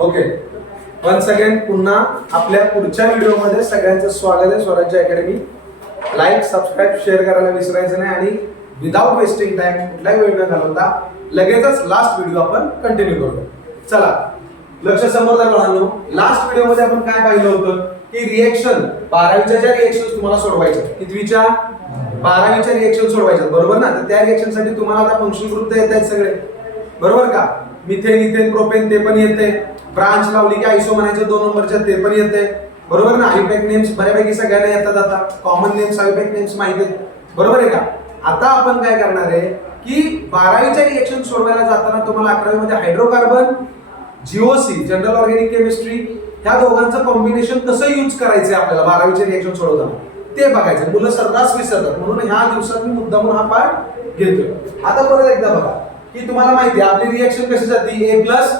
Okay पण again पुन्हा आपल्या पुढच्या व्हिडिओमध्ये सगळ्यांचं स्वागत आहे. स्वराज्य अकॅडमी लाईक सबस्क्राईब शेअर करायला विसरायचं नाही. आणि विदाउट वेस्टिंग टाइम कुठलाही वेळ न घालवता लगेचच लास्ट व्हिडिओ आपण कंटिन्यू करतो चला. लक्ष समोर मिळालो लास्ट व्हिडिओमध्ये आपण काय पाहिलं होतं? की रिएक्शन बारावीच्या ज्या रिएक्शन तुम्हाला सोडवायच्या कितवीच्या बारावीच्या रिएक्शन सोडवायच्या बरोबर ना? तर त्या रिएक्शनसाठी तुम्हाला आता फंक्शन ग्रुप येत आहेत सगळे. बरोबर का? मिथेन इथेन प्रोपेन ते पण येते. ब्रांच लावली की आयसो म्हणायचे दोन नंबरच्या ते पण येते. बरोबर ना? आयपॅक नेम्स बऱ्यापैकी सगळ्यांना येतात आता. कॉमन नेम्स आयपॅक नेम्स माहिती आहेत. बरोबर आहे का? आता आपण काय करणार आहे की बारावीच्या रिएक्शन सोडवायला जाताना तुम्हाला अकरावीमध्ये hydrocarbon GOC general organic chemistry ह्या दोघांचं कॉम्बिनेशन कसं यूज करायचंय आपल्याला बारावीचे रिएक्शन सोडवताना? ते बघायचं. मुलं सर्रास विसरतात. म्हणून ह्या दिवसात मी मुद्दामून हा पाठ घेतोय. आता परत एकदा बघा. की तुम्हाला माहिती आहे आपली रिएक्शन कशी जाते? A plus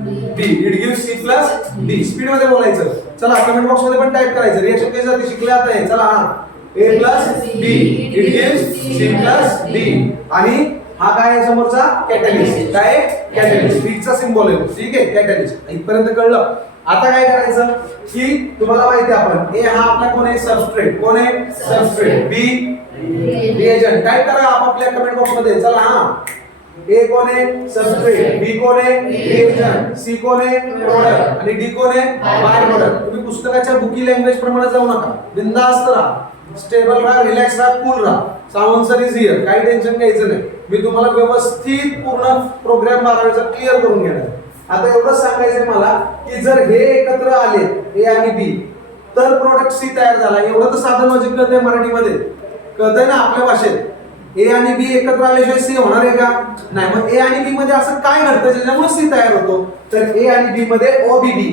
B it give C plus D स्पीडमध्ये बोलायचं. चला कमेंट बॉक्समध्ये पण टाईप करायचं. रिएक्शन कशी जाते? शिकले आता हे. चला हा. A plus B it give C plus D आणि हा काय आहे समोरचा? कॅटलिस्ट काय कॅटलिस्ट चा सिम्बॉल आहे. ठीक आहे? कॅटलिस्ट इथपर्यंत कळलं. आता काय करायचं? की तुम्हाला माहिती आहे आपण. ए हा आपला कोण आहे? सबस्ट्रेट कोण आहे? सबस्ट्रेट बी रिएजंट टाईप करा आपापल्या कमेंट बॉक्समध्ये. चला हा. ए कोण आहे? सबस्ट्रेट बी कोण आहे? रिएजंट सी कोण आहे? प्रोडक्ट आणि डी कोण आहे? बाय प्रोडक्ट तुम्ही पुस्तकाच्या बुकी लँग्वेज प्रमाणे जाऊ नका. बिंदास्त राहा. स्टेबल राहा रिलॅक्स राहा कूल राहा. सावंत सर इज हिअर काही टेन्शन घ्यायचं नाही. मी तुम्हाला व्यवस्थित पूर्ण प्रोग्राम बारावीचा क्लिअर करून घेणार. आता एवढंच सांगायचंय मला की जर हे एकत्र आले ए आणि बी तर प्रोडक्ट सी तयार झाला. एवढं तर साधं लॉजिक कळतंय मराठीमध्ये. कळतंय ना आपल्या भाषेत? ए आणि बी एकत्र आल्याशिवाय सी होणार आहे का? नाही मग ए आणि बी मध्ये असं काय घडतं? ज्याच्यामुळे सी तयार होतो? तर ए आणि बी मध्ये ओ बी बी.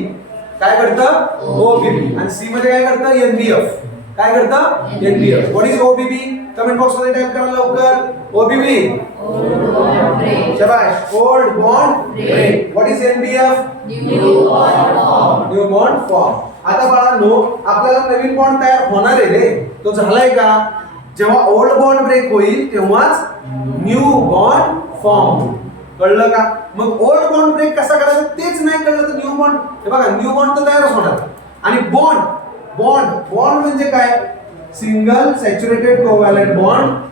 काय घडतं? ओ बी बी. आणि सी मध्ये काय घडतं? N B F. काय घडतं? N B F. What is O B B comment बॉक्समध्ये टाइप करा लवकर. O B B old bond break what is N B F new bond form आता बाळांनो आपल्याला नवीन बॉन्ड तयार होणार आहे रे. तो झालाय का? जेव्हा ओल्ड बॉन्ड ब्रेक होईल तेव्हाच न्यू बॉन्ड फॉर्म कळलं का? मग ओल्ड बॉन्ड ब्रेक कसा करायचा? तेच नाही कळलं तर न्यू बॉन्ड हे बघा न्यू बॉन्ड तर तयारच होणार. आणि बॉन्ड बॉन्ड बॉन्ड म्हणजे काय? सिंगल सॅच्युरेटेड कोव्हॅलंट बॉन्ड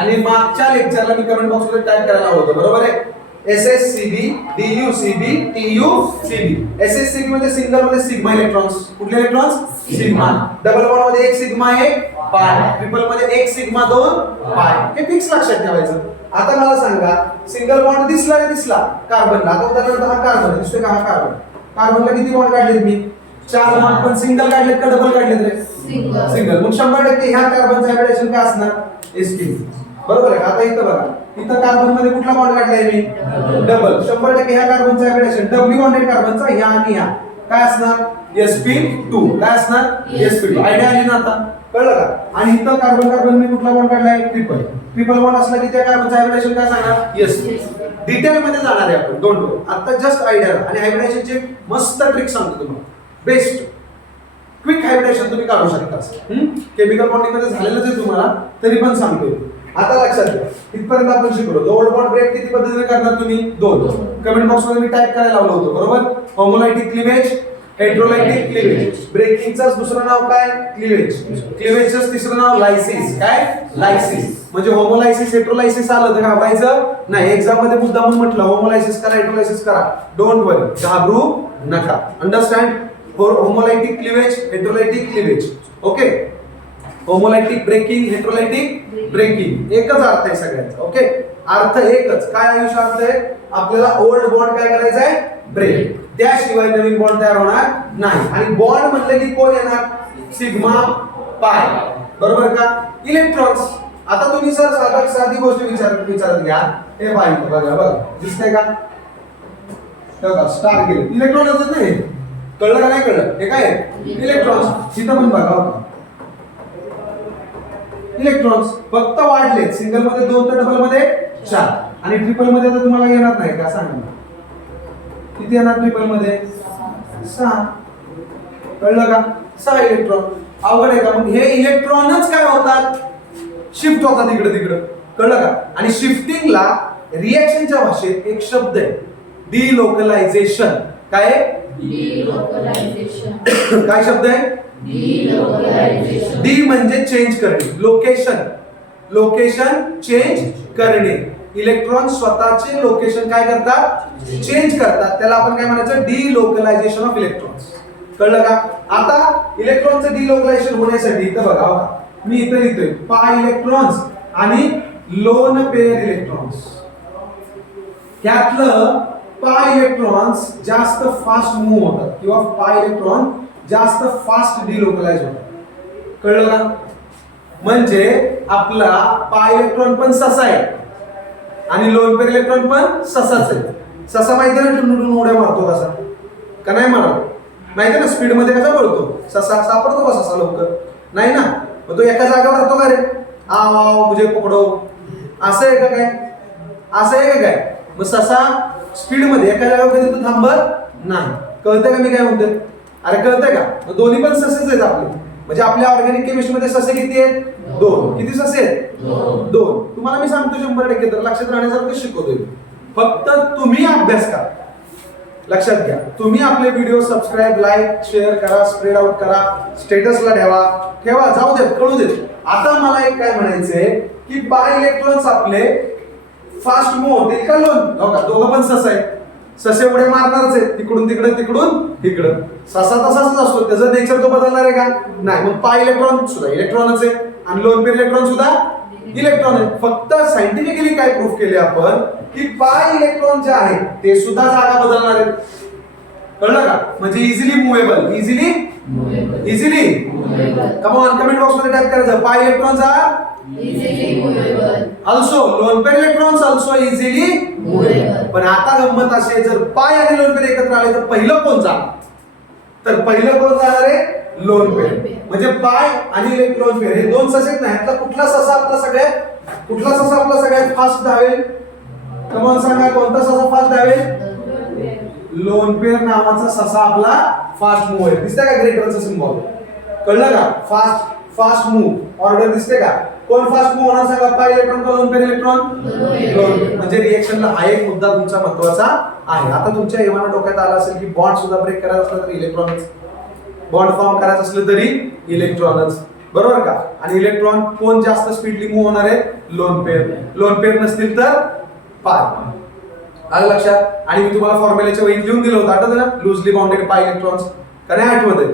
आणि मागच्या लेक्चरला मी कमेंट बॉक्समध्ये करायला होतं. बरोबर आहे? S S C B D U C B T U C B S S C B मध्ये सिंगलमध्ये सिग्मा इलेक्ट्रॉन्स कुठले इलेक्ट्रॉन्स सिग्मा डबल बॉन्डमध्ये एक सिग्मा एक पाय ट्रिपलमध्ये एक सिग्मा दोन पाय हे फिक्स लक्षात ठेवायचं. आता मला सांगा सिंगल बॉन्ड दिसला दिसला? कार्बनला आता उदाहरणार्थ हा कार्बन दिसतोय का हा कार्बन कार्बनला किती बॉन्ड काढलेत मी? चार बॉन्ड पण सिंगल काढलेत का डबल काढलेत रे? सिंगल मग शंभर टक्के ह्या कार्बनचं हायब्रिडेशन काय असणार? एसपी बरोबर आहे? आता इथं बघा. इथं कार्बनमध्ये कुठला बॉन्ड काढलाय मी? डबल शंभर टक्के ह्या कार्बनचं हायब्रिडेशन डब्ल्यू बॉन्डेड कार्बनचा ह्या आणि ह्या. काय असणार? एसपी टू काय असणार? एसपी टू आयडिया आली ना आता? कळलं का? आणि इथं कार्बन कार्बन मी कुठला बॉन्ड काढलाय? ट्रिपल ट्रिपल बॉन्ड असला की त्या कार्बनचं हायब्रिडेशन काय सांगणार? एस डिटेल मध्ये जाणार आहे आपण. डोंट नो आता जस्ट आयडिया आणि हायब्रिडेशनचे मस्त ट्रिक सांगतो तुम्हाला. बेस्ट क्विक हायब्रिडेशन तुम्ही काढू शकता. केमिकल बॉन्डिंगमध्ये झालेलंच आहे तुम्हाला तरी पण सांगतो आता लक्षात घ्या इथपर्यंत आपण शिकलो. ओल्ड बॉन्ड ब्रेक किती पद्धतीने करणार तुम्ही? दोन. कमेंट बॉक्समध्ये मी टाईप करायला लावलं होतं बरोबर? होमोलायटिक क्लिवेज हेड्रोलायटिक क्लिवेज ब्रेकिंगचं दुसरं नाव काय? क्लिवेज क्लिवेजचं तिसरं नाव लायसिस काय? लायसिस म्हणजे होमोलायसिस हेट्रोलायसिस आलं तर घाबरायचं नाही. एक्झाममध्ये म्हणून म्हटलं होमोलायसिस करा हेट्रोलायसिस करा. डोंट वरी घाबरू नका. Understand homolytic cleavage heterolytic cleavage okay homolytic breaking heterolytic breaking एकच अर्थ आहे सगळ्यांचा ओके अर्थ एकच. काय आयुष्य अर्थ आहे? आपल्याला ओल्ड बॉन्ड काय करायचा आहे? ब्रेक त्याशिवाय नवीन बॉन्ड तयार होणार नाही. आणि बॉन्ड म्हणलं की कोण येणार? सिग्मा पाय बरोबर का? इलेक्ट्रॉन्स आता तुम्ही सर साधा साधी गोष्ट विचार विचारत घ्या. हे पाय बघा बघा. दिसतंय का? बघा स्टार गेले. इलेक्ट्रॉनच नाही कळलं का नाही कळलं? हे काय इलेक्ट्रॉन्स तिथं पण बघा. इलेक्ट्रॉन्स फक्त वाढले. सिंगलमध्ये दोन तर डबलमध्ये चार. आणि ट्रिपलमध्ये तर तुम्हाला येणार नाही का? सांगा किती येणार ट्रिपलमध्ये? सहा. कळलं का? सहा इलेक्ट्रॉन अवघड आहे का? मग हे इलेक्ट्रॉनच काय होतात? शिफ्ट होतात इकडे तिकडं. कळलं का? आणि शिफ्टिंगला रिएक्शनच्या भाषेत एक शब्द आहे. डिलोकलायझेशन काय काय शब्द आहे. डी म्हणजे चेंज करणे. लोकेशन. लोकेशन चेंज करणे. इलेक्ट्रॉन स्वतःचे लोकेशन काय करतात? चेंज करतात. त्याला आपण काय म्हणायचं? Delocalization of electrons. कळलं का? आता इलेक्ट्रॉनचं डी लोकलायझेशन होण्यासाठी इथं बघा बघा. मी इथं लिहितोय. पाय इलेक्ट्रॉन्स आणि लोन पेअर इलेक्ट्रॉन्स. त्यातलं पाय इलेक्ट्रॉन्स जास्त फास्ट मूव्ह होतात किंवा पाय इलेक्ट्रॉन जास्त फास्ट डिलोकलाइज होतात. कळलं का? म्हणजे आपला पाय इलेक्ट्रॉन पण ससा आहे आणि लोन पेर इलेक्ट्रॉन पण ससाच आहे. ससा माहिती ना टुन उड्या मारतो कसा का नाही मारत? माहिती ना स्पीडमध्ये कसा बोलतो ससा सापडतो का ससा लवकर? नाही ना? मग तो एका जागेवर राहतो का रे? आव आव मुझे पकडो. असं आहे का काय? असं आहे का काय? मग ससा स्पीडमध्ये एका जागेवर कधी तो थांबत नाही. कळतंय का मी काय म्हणतोय? अरे कळतंय का? दोन्ही पण ससेच आहेत आपले. म्हणजे आपल्या ऑर्गॅनिक केमिस्ट्री मध्ये ससे किती आहेत? दोन. किती ससे आहेत? दोन. दोन. तुम्हाला मी सांगतो शंभर टक्के तर लक्षात राहण्यासारखं शिकवतोय. फक्त तुम्ही अभ्यास करा. लक्षात घ्या. तुम्ही आपले व्हिडिओ सबस्क्राईब लाईक शेअर करा स्प्रेड आउट करा. स्टेटसला ठेवा. ठेवा. जाऊ देत. कळू देत. आता मला एक काय म्हणायचंय की बाय इलेक्ट्रॉन्स आपले फास्ट मूव्ह होते का लोन हो का? दोघं पण सस आहे ससे उड्या मारणारच आहेत. तिकडून तिकडं तिकडून तिकडं ससा तसाच असतो. त्याचा नेचर तो बदलणार आहे का? नाही. मग पाय इलेक्ट्रॉन सुद्धा. इलेक्ट्रॉनच आहे. आणि लोन पे इलेक्ट्रॉन सुद्धा इलेक्ट्रॉन आहे. फक्त सायंटिफिकली काय प्रूफ केले आपण की पाय इलेक्ट्रॉन जे आहेत ते सुद्धा जागा बदलणार आहेत. कळलं का? म्हणजे easily movable easily easily. Come on comment बॉक्समध्ये टाइप करायचं pi Easily movable. Also lone pair electrons also easily. पण आता गंमत अशी आहे जर पाय आणि लोन पेर एकत्र आले तर पहिलं कोण जाणार? तर पहिलं कोण जाणार आहे? Lone pair. म्हणजे पाय आणि लोन पेर हे दोन ससे नाही तर कुठला ससा आपला सगळ्यात? कुठला ससा आपला सगळ्यात फास्ट धावेल? कमॉन सांगा कोणता ससा फास्ट धावेल? लोन पेअर नावाचा ससा आपला फास्ट मूव आहे. दिसतंय का ग्रेटरचा सिम्बॉल कळलं का? फास्ट फास्ट मूव ऑर्डर दिसते का? कोण फास्ट मूव होणार सांगा? पाय इलेक्ट्रॉन का लोन पेअर इलेक्ट्रॉन लोन म्हणजे रिएक्शनला हा एक मुद्दा तुमचा महत्त्वाचा आहे. आता तुमच्या एव्हाना डोक्यात आला असेल की बॉन्ड सुद्धा ब्रेक करायचा असला तर इलेक्ट्रॉनच बॉन्ड फॉर्म करायचं असलं तरी इलेक्ट्रॉनच बरोबर का? आणि इलेक्ट्रॉन कोण जास्त स्पीडली मूव्ह होणार आहे? लोन पेअर लोन पेर नसतील तर पाय. आलं लक्षात? आणि मी तुम्हाला फॉर्म्युल्याच्या वहीत लिहून दिलं होतं. आठवतं ना? लुजली बाउंडेड पाय इलेक्ट्रॉन्स का नाही आठवत आहे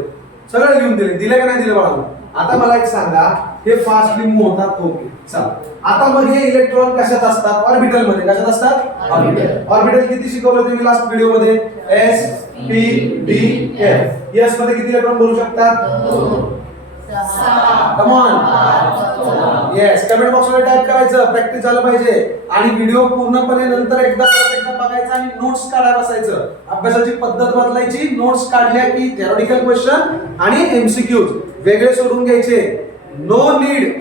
सगळं लिहून दिले. दिले का नाही दिले बाळा आता मला एक सांगा. हे फास्टली मूव्ह होतात. ओके चला. आता मग हे इलेक्ट्रॉन कशात असतात? ऑर्बिटलमध्ये. कशात असतात? Orbital. ऑर्बिटल किती शिकवलं तुम्ही लास्ट व्हिडिओमध्ये? एस पी डी एफ एसमध्ये किती इलेक्ट्रॉन बोलू शकतात? कमॉन येस कमेंट बॉक्समध्ये करायचं प्रॅक्टिस झालं पाहिजे. आणि व्हिडिओ पूर्णपणे नंतर एकदा एकदा बघायचा आणि नोट्स काढायला बसायचं. अभ्यासाची पद्धत बदलायची नोट्स काढल्या की थेरॉटिकल क्वेश्चन आणि एमसीक्यूज वेगळे सोडून घ्यायचे. नो नीड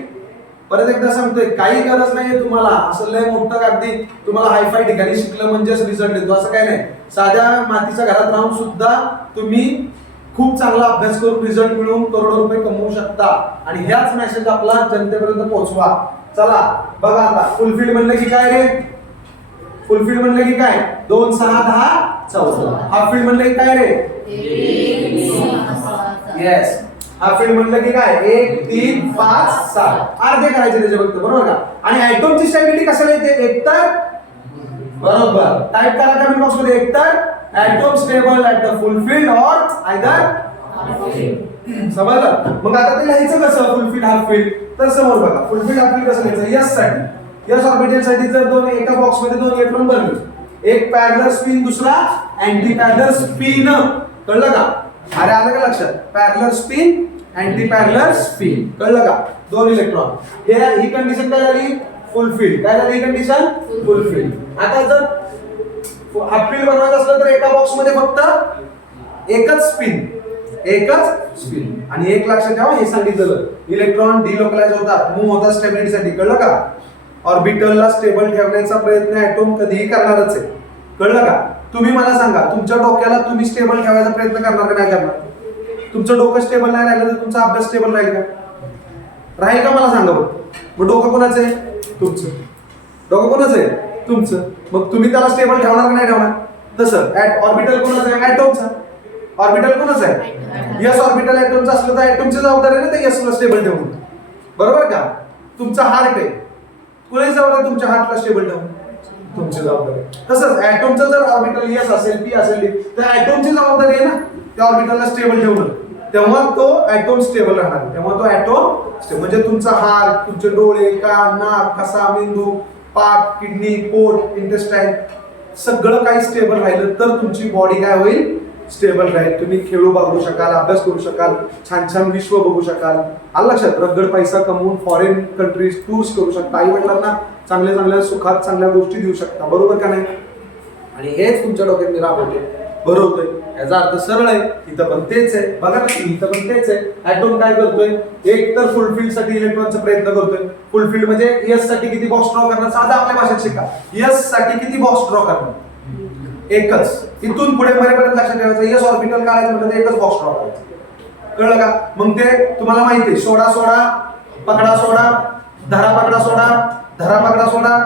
परत एकदा सांगतोय काही गरज नाहीये तुम्हाला. असं लय मोठं अगदी तुम्हाला हायफाय ठिकाणी शिकलं म्हणजेच रिझल्ट देतो. असं काही नाही. साध्या मातीच्या घरात राहून सुद्धा तुम्ही खूप चांगला अभ्यास करून रिझल्ट मिळवून करोडो रुपये कमवू शकता. आणि ह्याच मेसेज आपला जनतेपर्यंत पोहोचवा. चला बघा आता फुलफिल म्हणलं की काय रे? फुलफिल म्हणलं की काय? दोन सहा दहा चौदा. हाफ फील्ड म्हणलं की काय रे? येस हाफ फील्ड म्हणलं की काय? एक तीन पाच सात. अर्धे करायचे त्याचे फक्त बरोबर का? आणि ऍटोमची स्टॅबिलिटी कशाला येते? एकतर? बरोबर. टाईप करा कमेंट बॉक्समध्ये एकतर. Atom stable at the fulfilled or either समजलं? मग आता ते लिहायचं कसं? फुलफिल हाफ फील्ड तर समोर बघा फुलफिल हाफ फील्ड कसं लिहायचं? यससाठी. यस ऑर्बिटलसाठी जर दोन एका बॉक्समध्ये दोन इलेक्ट्रॉन भरले एक पॅरलर स्पिन दुसरा अँटी पॅरलर स्पिन कळलं का? अरे आलं का लक्षात? Parallel spin anti parallel spin कळलं का? दोन इलेक्ट्रॉन हे ही कंडिशन काय झाली? फुलफिल काय झाली ही कंडिशन फुलफिल आता जर हाफ फील्ड बनवायचं असलं तर एका बॉक्समध्ये फक्त एकच स्पिन एकच स्पिन आणि एक लक्षात ठेवा हे सांगितलं इलेक्ट्रॉन डिलोकलाइज होतात. मूव्ह होतात स्टेबिलिटीसाठी कळलं का? ऑर्बिटलला स्टेबल ठेवण्याचा प्रयत्न ऍटोम कधीही करणारच आहे. कळलं का? तुम्ही मला सांगा तुमच्या डोक्याला तुम्ही स्टेबल ठेवायचा प्रयत्न करणार का नाही करणार? तुमचं डोकं स्टेबल नाही राहिलं तर तुमचा अभ्यास स्टेबल राहील का? राहील का मला सांगा मग डोकं कोणाचं आहे? तुमचं. डोकं कोणाचं आहे? तुमचं. मग तुम्ही त्याला स्टेबल ठेवणार का नाही ठेवणार? तसं ऑर्बिटल कोणाचं आहे? ऍटोमचा ऑर्बिटल कोणाचं आहे? यस ऑर्बिटल ऍटोमचं असलं तर ऍटोमची जबाबदारी आहे ना ते यसला स्टेबल ठेवून. बरोबर का? तुमचा हार्ट आहे. कुणाची जबाबदारी तुमच्या हार्टला स्टेबल ठेवून? तुमची जबाबदारी तसंच ऍटोमचं जर ऑर्बिटल यस असेल पी असेल तर ऍटोमची जबाबदारी आहे ना त्या ऑर्बिटलला स्टेबल ठेवणं. तेव्हा तो ऍटोम स्टेबल राहणार तेव्हा तो ऍटोम म्हणजे तुमचा हार तुमचे डोळे कान नाक कसा मेंदू पाठ किडनी पोट इंटेस्टाईन सगळं काही स्टेबल राहिलं तर तुमची बॉडी काय होईल? स्टेबल राहील. तुम्ही खेळू बघू शकाल अभ्यास करू शकाल छान छान विश्व बघू शकाल. आलं लक्षात? रगड पैसा कमवून फॉरेन कंट्रीज टूर्स करू शकता. आई वडिलांना चांगल्या चांगल्या सुखात चांगल्या गोष्टी देऊ शकता. बरोबर का नाही? आणि हेच तुमच्या डोक्यात मी राबवते बरोबर याचा अर्थ सरळ आहे. इथं पण तेच आहे. बघा ना इथं पण तेच आहे. ऍटोम काय करतोय? एक तर फुलफिलसाठी इलेक्ट्रॉनचा प्रयत्न करतोय. फुलफिल म्हणजे यससाठी किती बॉक्स ड्रॉ करणार? साधा आपल्या भाषेत शिका. यससाठी किती बॉक्स ड्रॉ करणार? एकच. इथून पुढे मरेपर्यंत लक्षात ठेवायचं. यस ऑर्बिटल काढायचं म्हणजे एकच बॉक्स ड्रॉ करायचं. कळलं का? मग ते तुम्हाला माहिती आहे. सोडा सोडा पकडा सोडा धरा पकडा सोडा धरा पकडा सोडा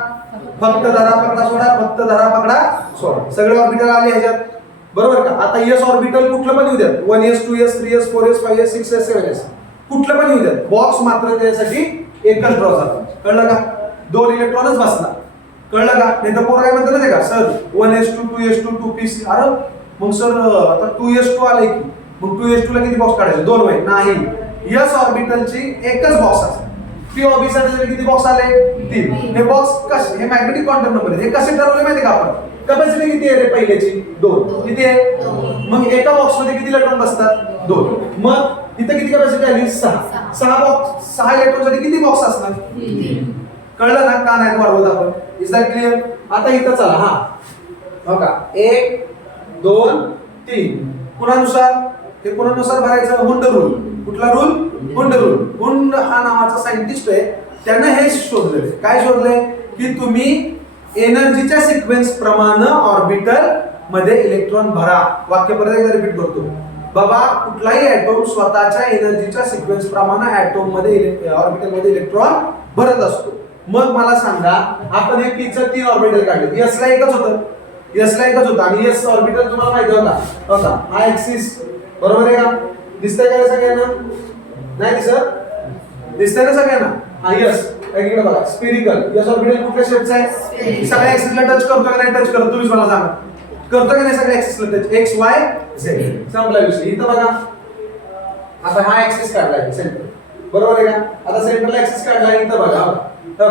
फक्त धरा पकडा सोडा फक्त धरा पकडा सोडा. सगळे ऑर्बिटल आले ह्याच्यात. बरोबर का? आता एस ऑर्बिटल कुठलं पण येऊ द्यात. One S two S three S four S five S six S seven S कुठलं पण येऊ द्यात. बॉक्स मात्र त्यासाठी एकच ड्रॉ झाला. कळलं का? दोन इलेक्ट्रॉनच बसला. कळलं का? नाही तर पोर काय म्हणतात माहितीये का? Sir one S two two S two two P C अरे मग सर आता टू एस टू आले की. मग टू एस टू ला किती बॉक्स काढायचे? दोन वय नाही. एस ऑर्बिटलची एकच बॉक्स असते पी ऑबी किती बॉक्स आले? तीन. हे बॉक्स कसे? हे मॅग्नेटिक क्वांटम नंबर हे कसे ठरवले माहिती का आपण? कॅपॅसिटी किती आहे रे पहिल्याची? दोन. किती आहे? मग एका बॉक्समध्ये किती इलेक्ट्रॉन बसतात? दोन. मग इथं किती कॅपॅसिटी आली सहा. सहा. बॉक्स सहा इलेक्ट्रॉनसाठी किती बॉक्स असणार? कळलं ना का नाही वाढवत आपण? इज दॅट क्लिअर आता इथं चला हा. हो का? एक दोन तीन. कुणानुसार? हे कुणानुसार भरायचं? हुंड रूल कुठला रूल हुंड रूल हुंड हा नावाचा सायंटिस्ट आहे. त्यानं हे शोधलेले काय शोधले की तुम्ही एनर्जीच्या सिक्वेन्स प्रमाणे ऑर्बिटलमध्ये इलेक्ट्रॉन भरा. वाक्य परत एकदा रिपीट करतो. बाबा कुठलाही ऍटोम स्वतःच्या एनर्जीच्या सिक्वेन्स प्रमाणे ऍटोममध्ये ऑर्बिटलमध्ये इलेक्ट्रॉन भरत असतो. मग मला सांगा आपण हे पीचं तीन ऑर्बिटल काढले. एस ला एकच होतं. एस ला एकच होतं. आणि एस ऑर्बिटल तुम्हाला माहिती होता. होता. हा एक्सिस बरोबर आहे का? दिसतंय का सगळ्यांना? नाही दिसत? दिसतंय ना सगळ्यांना? हा यस इकडे बघा स्पिरिकल यस ऑर्बिटल कुठल्या शेपचा आहे. सगळ्या एक्सिसला टच करतो का नाही टच करतो तुम्हीच मला सांगा. करतो का नाही सगळ्या एक्सिसला टच एक्स वाय झेड संपला विषय. इथं बघा. आता हा ऍक्सिस काढलाय. सेंटर बरोबर आहे का? आता सेंटरला ऍक्सिस काढलाय इथं बघा. का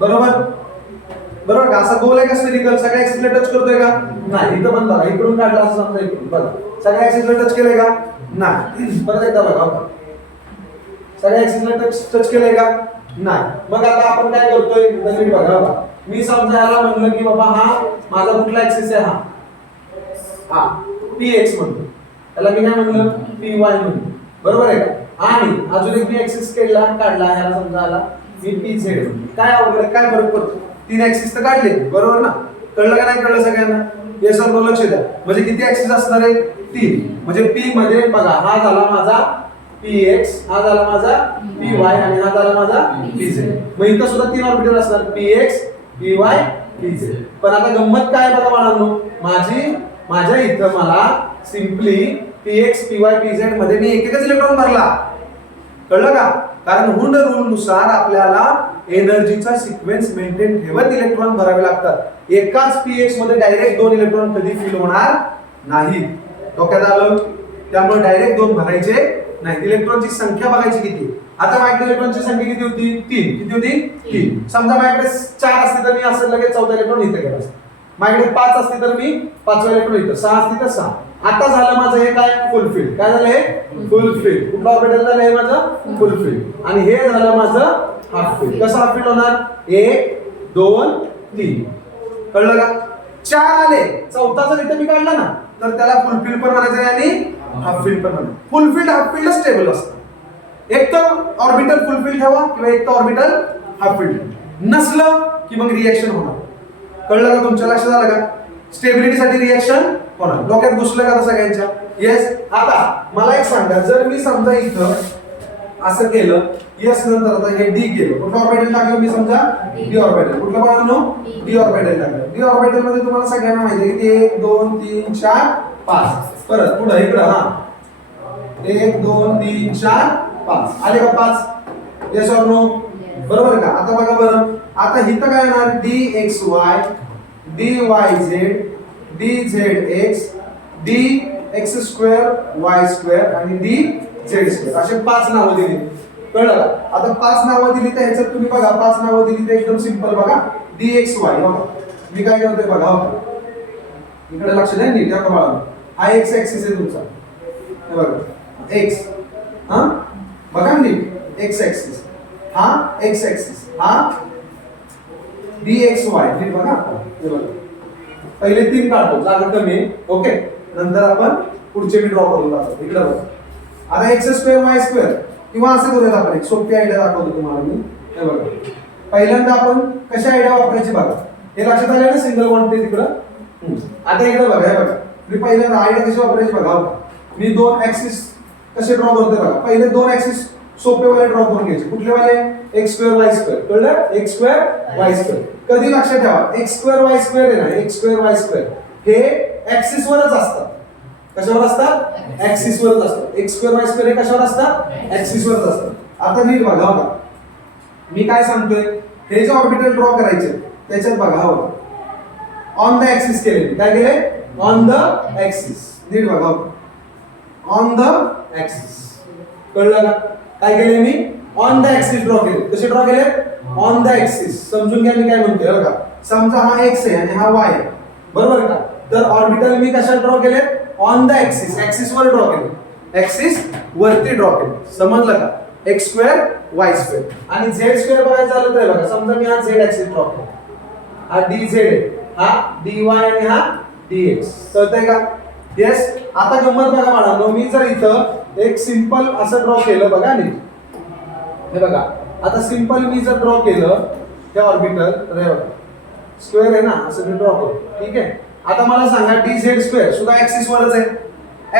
बरोबर? बरोबर का? असा गोल आहे का स्फेरिकल सगळ्या ऍक्सिसला टच करतोय का? नाही. इथं पण बघा इकडून काढला असं समजा इकडून. बघा. सगळ्या ऍक्सिसला टच केलंय का? नाही. परत एकदा बघा? सगळ्या ऍक्सिसला टच टच केलंय का? नाही. मग आता आपण काय करतोय? नीट बघा बघा मी समजा याला म्हणलं की बाबा हा माझा कुठला ऍक्सिस आहे? हा. हा. पी एक्स म्हणतो. त्याला मी काय म्हणलं? पी वाय म्हणतो. बरोबर आहे का? आणि अजून एक मी ऍक्सिस केला काढला ह्याला समजा आला मी पी झेड काय अवघड काय फरक पडतो? तीन ऍक्सिस तर काढले. बरोबर ना? कळलं का नाही कळलं सगळ्यांना? हे सर्व लक्ष द्या. म्हणजे किती ऍक्सिस असणार आहे? तीन. म्हणजे पी मध्ये बघा हा झाला माझा पी एक्स हा झाला माझा पी वाय आणि हा झाला माझा पी झेड मग इथं सुद्धा तीन ऑर्बिटल असणार. P X P Y P Z पण आता गंमत काय बघा म्हणालो माझी माझ्या इथं मला simply P X P Y P झेडमध्ये मी एक एकच इलेक्ट्रॉन भरला. कळलं का? कारण हुंड रूल नुसार आपल्याला एनर्जीचा सिक्वेन्स मेंटेन ठेवत इलेक्ट्रॉन भरावे लागतात. एकाच पी एक्समध्ये डायरेक्ट दोन इलेक्ट्रॉन कधी फिल होणार नाही डोक्यात आलं? त्यामुळे डायरेक्ट दोन भरायचे नाही इलेक्ट्रॉनची संख्या बघायची किती? आता माझ्याकडे इलेक्ट्रॉनची संख्या किती होती? तीन. किती होती? तीन. समजा माझ्याकडे चार असते तर मी असं लगेच चौथा इलेक्ट्रॉन इथे गेला असता माझ्याकडे पाच असते तर मी पाचवा इलेक्ट्रॉन इथं. सहा असते तर सहा. आता झालं माझं हे काय? फुलफिल काय झालं हे? फुलफिल कुठलं ऑर्बिटल झालं हे माझं? फुलफिल आणि हे झालं माझं हाफ फिल कसं हाफ फिल होणार? एक दोन तीन. कळलं का? चार आले. चौथा जर इथे मी काढला ना. तर त्याला फुलफिल पण म्हणायचं आणि हाफ फिल पण म्हणायचं फुलफिल्ड हाफ फिल्ड स्टेबल असतं. एक तर ऑर्बिटल फुलफिल ठेवा किंवा एक तर ऑर्बिटल हाफ फिल्ड नसलं की मग रिएक्शन होणार. कळलं का तुमच्या लक्षात आलं का? स्टेबिलिटीसाठी रिएक्शन होणार. डोक्यात घुसलं का सगळ्यांच्या येस आता मला एक सांगा. जर मी समजा इथं असं केलं एस नंतर आता हे डी केलं. कुठलं ऑर्बिटल टाकलं मी समजा? डी ऑर्बिटल कुठलं बाळांनो डी ऑर्बिटल टाकलं. डी ऑर्बिटलमध्ये तुम्हाला सगळ्यांना माहिती आहे की एक दोन तीन चार पाच. परत पुढं इकडं हा. एक दोन तीन चार पाच. आले का पाच? येस ऑर नो बरोबर का? आता बघा बरं. आता हिथं काय येणार? D X Y D Y Z D Z X D X square Y square आणि डी झेड स्क्वेअर असे पाच नावं दिली. कळलं का? आता पाच नावं दिली तर ह्याच्यात तुम्ही बघा पाच नावं दिली तर एकदम सिंपल बघा. डी एक्स वाय बघा मी काय करतोय बघा हो. इकडे लक्ष द्या नीट या बाळा हा एक्स ऍक्सिस आहे तुमचा. हे बघा. एक्स हा? बघा नीट. एक्स ऍक्सिस हा एक्स ऍक्सिस हा डी एक्स वाय नीट बघा हे बघा. पहिले तीन काढतो. जागा कमी ओके नंतर आपण पुढचे मी ड्रॉ करून दाखवतो इकडे बघा. आता एक्स स्क्वेअर वाय स्क्वेअर किंवा असं करूयात आपण. एक सोपी आयडिया दाखवतो तुम्हाला मी. हे बघा. पहिल्यांदा आपण कशा आयडिया वापरायची बघा. हे लक्षात आलं ना सिंगल वन ते तिकडं आता इकडे बघा. हे बघा. मी पहिल्यांदा आयडिया कशी वापरायची बघा. मी दोन ऍक्सिस कसे ड्रॉ करतो बघा. पहिले दोन ऍक्सिस सोपे वाले ड्रॉ करून घ्यायचे. कुठले वाले? एक्स स्क्वेअर वाय स्क्वेअर कळलं? एक्स स्क्वेअर वाय स्क्वेअर कधी लक्षात ठेवा. एक्स स्क्वेअर वाय स्क्वेअर आहे ना? एक्स स्क्वेअर वाय स्क्वेअर हे ऍक्सिस वरच असतात. कशावर असतात? ऍक्सिस वरच असतात. एक्स स्क्वेअर वाय स्क्वेअर हे कशावर असतात? ऍक्सिस वरच असतात. आता नीट बघा बघा. मी काय सांगतोय? हे जे ऑर्बिटल ड्रॉ करायचे त्याच्यात बघा ऑन द ऍक्सिस केले काय केले? ऑन द ऍक्सिस नीट बघा. ऑन द ऍक्सिस कळलं का? काय केले मी? ऑन द ऍक्सिस ड्रॉ केले कसे ड्रॉ केले ऑन द ऍक्सिस समजून घ्या मी काय म्हणतोय बघा समजा हा एक्स आहे आणि हा वाय आहे. बरोबर का? तर ऑर्बिटल मी कशा ड्रॉ केले ऑन द ऍक्सिस ऍक्सिस वर ड्रॉ केले ऍक्सिस वरती ड्रॉ केले समजलं का? एक्स स्क्वेअर वाय स्क्वेअर आणि झेड स्क्वेअर बघायचं झालं तर बघा समजा मी हा झेड ऍक्सिस ड्रॉ केला. हा डी झेड आहे. हा डी वाय आणि हा डी एक्स कळतंय का? येस आता गंमत बघा मॅडम मी जर इथं एक सिंपल असं ड्रॉ केलं बघा मी हे बघा. आता सिंपल मी जर ड्रॉ केलं हे ऑर्बिटल रे स्क्वेअर आहे ना? असं मी ड्रॉ करू. ठीक आहे? आता मला सांगा डी झेड स्क्वेअर सुद्धा ऍक्सिस वरच आहे.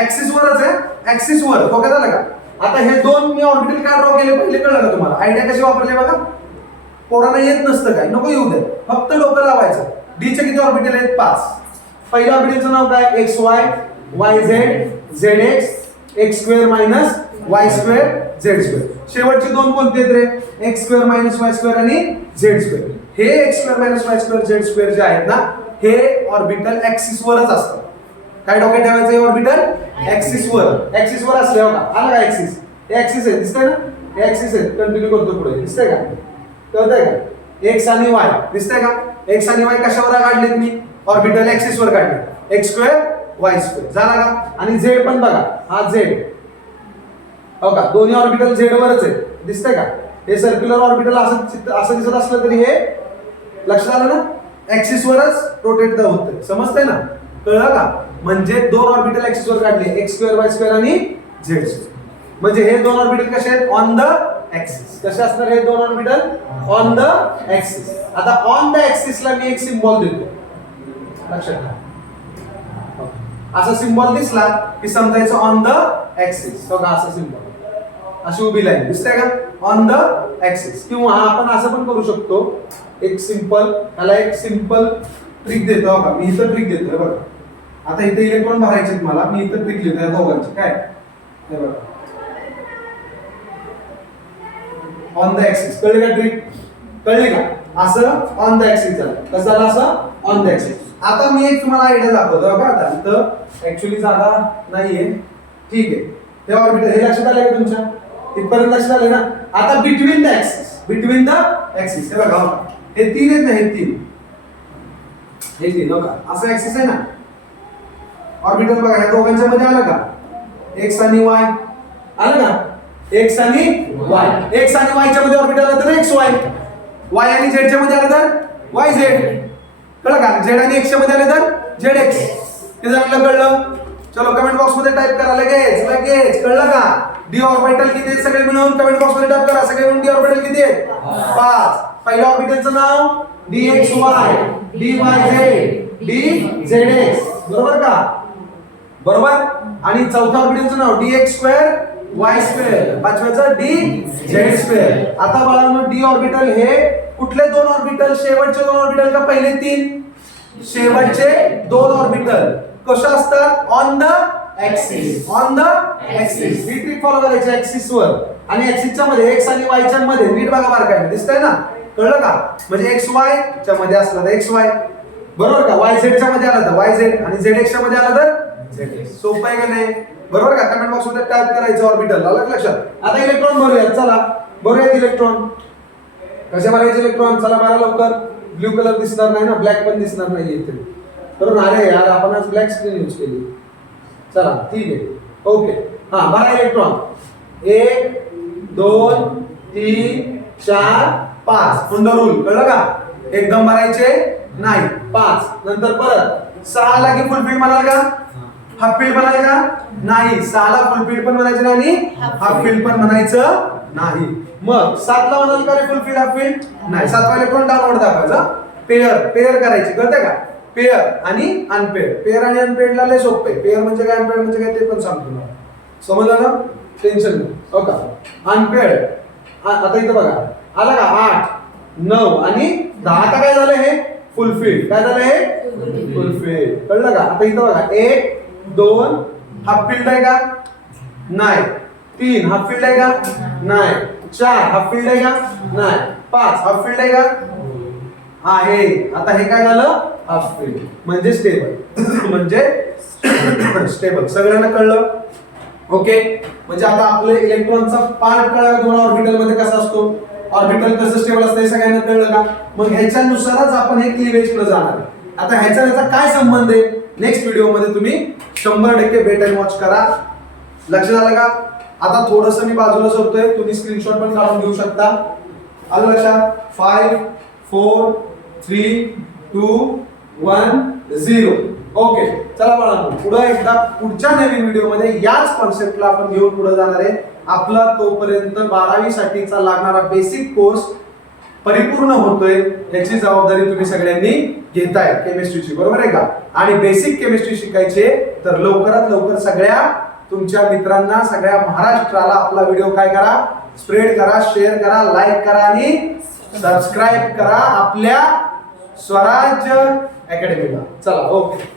ऍक्सिस वरच आहे. ऍक्सिस वर. ओके झालं का? आता हे दोन मी ऑर्बिटल का ड्रॉ केले? पहिले कळलं का तुम्हाला? आयडिया कशी वापरली बघा? कोणाला येत नसतं काय. नको येऊ दे फक्त डोकं लावायचं. डी चे किती ऑर्बिटल आहेत? पाच. पहिल्या पिढीचं नाव काय? X Y Y Z Z X X square minus Y square Z square शेवटचे दोन कोणते आहेत रे? X square minus Y square आणि झेड स्क्वेअर हे X square minus Y square Z square जे आहेत ना हे ऑर्बिटल ऍक्सिस वरच काय डोक्यात ठेवायचं हे ऑर्बिटल ऍक्सिस वर. ऍक्सिस वर असले हो का आला का ऍक्सिस हे ऍक्सिस आहे. दिसतंय ना? हे ऍक्सिस आहे. कंटिन्यू करतो पुढे. दिसतंय का? कळतंय का? एक्स आणि वाय दिसतंय का? एक्स आणि वाय कशावर काढलेत मी? ऑर्बिटल ऍक्सिस वर काढले. X square Y square. झाला का? आणि झेड पण बघा हा झेड. हो का? दोन्ही ऑर्बिटल झेड वरच आहे. दिसतंय का? हे सर्क्युलर ऑर्बिटल असं असं दिसत असलं तरी हे लक्षात आलं ना? ऍक्सिस वरच रोटेट होतं समजतंय ना? कळलं का? म्हणजे दोन ऑर्बिटल ऍक्सिस वर काढले. एक्स स्क्वेअर वाय स्क्वेअर आणि झेड स्क्वेअर म्हणजे हे दोन ऑर्बिटल कसे आहेत? ऑन द ऍक्सिस कसे असणार हे दोन ऑर्बिटल ऑन द ऍक्सिस आता ऑन द ऍक्सिसला मी एक सिम्बॉल देतो. लक्षात ठेवा. असा सिम्बॉल दिसला की समजायचं ऑन द ऍक्सिस बघा असा सिम्बॉल अशी उभी लाईन दिसते का? ऑन द ऍक्सिस किंवा आपण असं पण करू शकतो. एक सिंपल त्याला एक सिंपल ट्रिक देतो बघा. मी इथं ट्रिक देतोय बघा. आता इथे इलेक्ट्रॉन भरायचे मला. मी इथं ट्रिक लिहितोय या दोघांची. काय? हे बघा. ऑन द ऍक्सिस कळले का ट्रिक कळले का? असं ऑन द ऍक्सिस झालं. कसं झालं असं? ऑन द ऍक्सिस आता मी एक तुम्हाला आयडिया दाखवतो. बघा आता इथं ऍक्च्युली जागा नाहीये. ठीक. आहे ते ऑर्बिटल हे लक्षात आलं का तुमच्या? इथपर्यंत लक्षात आलं ना? आता between the axis between the axis हे बघा हे तीन आहेत ना हे तीन. हे तीन हो बघा असं ऍक्सिस आहे ना? ऑर्बिटल बघा या दोघांच्या मध्ये आलं का? एक्स आणि वाय आलं ना एक्स आणि वाय एक्स आणि वायच्या मध्ये ऑर्बिटल आलं तर एक्स वाय वाय आणि झेडच्या मध्ये आलं तर वाय झेड कळलं का? झेड आणि एक्समध्ये आले तर? झेड एक्स हे जर कळलं चलो कमेंट बॉक्समध्ये टाइप करा लगेच लगेच. कळलं का? डी ऑर्बिटल किती आहेत सगळे मिळून? कमेंट बॉक्समध्ये टाईप करा. सगळे मिळून डी ऑर्बिटल किती आहेत? पाच. पहिल्या ऑर्बिटलचं नाव? D X Y D Y Z D Z X बरोबर का? बरोबर? आणि चौथ्या ऑर्बिटलचं नाव? D X square Y square पाचव्याचं D Z square आता बाळांनो डी ऑर्बिटल हे कुठले दोन ऑर्बिटल शेवटचे दोन ऑर्बिटल का पहिले तीन? शेवटचे दोन ऑर्बिटल कसे असतात? On the axis on the axis he trick follow करायची ऍक्सिस वर. आणि ऍक्सिसच्या मध्ये एक्स आणि वाय च्या मध्ये. नीट बघा बारकाईने दिसतंय ना? कळलं का? म्हणजे एक्स वाय च्या मध्ये असला तर एक्स वाय बरोबर का? वाय झेड च्या मध्ये आला तर वाय झेड आणि झेड एक्स च्या मध्ये आला तर झेड एक्स सोपं आहे का नाही? बरोबर का? कमेंट बॉक्समध्ये टाइप करायचं ऑर्बिटल आलं लक्षात? आता इलेक्ट्रॉन भरूयात. चला. भरूयात इलेक्ट्रॉन कसे मारायचे इलेक्ट्रॉन चला मारा लवकर. ब्ल्यू कलर दिसणार नाही ना? ब्लॅक पण दिसणार नाही इथे. बरोबर अरे यार आपण आज ब्लॅक स्क्रीन यूज केली. चला ठीक आहे. ओके हा मारा इलेक्ट्रॉन एक दोन तीन चार पाच. पुन्हा रूल कळलं का? एकदम मारायचे नाही. पाच. नंतर परत. सहा लागे फुल फील्ड म्हणाल का? हाफ फील्ड म्हणाल का नाही. सहाला फुल फील्ड पण म्हणायचं नाही आणि हाफ फील्ड पण म्हणायचं नाही. मग सातला म्हणाल का रे फुल फील्ड हाफ फील्ड नाही. सातवा इलेक्ट्रॉन डाऊनवर्ड दाखवायचा? पेअर पेअर करायची. कळते का? पेअर आणि अनपेड पेअर आणि अनपेड ला लय सोपं पेअर म्हणजे काय? अनपेड म्हणजे काय ते पण सांगतो मला समजलं ना? टेन्शन नाही. हो का? अनपेड आता इथं बघा. आला का? आठ नऊ आणि दहा. आता काय झालं हे? फुलफिल काय झालं हे? फुलफिल कळलं का? आता इथं बघा. एक दोन हाफ फील्ड आहे का? नाही. तीन हाफ फील्ड आहे का? नाही. चार हाफ फील्ड आहे का? नाही. पाच हाफ फील्ड आहे का? आहे. आता हे काय झालं? हाफ फील्ड म्हणजे स्टेबल म्हणजे स्टेबल सगळ्यांना कळलं? ओके म्हणजे आता आपलं इलेक्ट्रॉनचा पार्ट कळला तुम्हाला ऑर्बिटलमध्ये कसा असतो? ऑर्बिटल कसं स्टेबल असतं हे सगळ्यांना कळलं का? मग ह्याच्यानुसारच आपण हे क्लिवेजकडे जाणार आता ह्याचा ह्याचा काय संबंध आहे? नेक्स्ट व्हिडिओमध्ये तुम्ही शंभर टक्के बेट अँड वॉच करा. लक्ष झालं का? आता थोडस मी बाजूला सोडतोय. तुम्ही स्क्रीनशॉट पण काढून घेऊ शकता. आलं लक्षात? Five four three two one zero okay चला बाळा पुढे एकदा पुढच्या नवीन व्हिडिओमध्ये याच कॉन्सेप्टला आपण घेऊन पुढे जाणार आहे. आपला तोपर्यंत बारावी साठीचा लागणारा बेसिक कोर्स परिपूर्ण होतोय याची जबाबदारी तुम्ही सगळ्यांनी घेताय केमिस्ट्रीची बरोबर आहे का? आणि बेसिक केमिस्ट्री शिकायचे तर लवकरात लवकर सगळ्या तुमच्या मित्रांना सगळ्या महाराष्ट्राला आपला व्हिडिओ काय करा? स्प्रेड करा शेअर करा लाईक करा आणि सबस्क्राईब करा आपल्या स्वराज्य अकॅडमीला चला ओके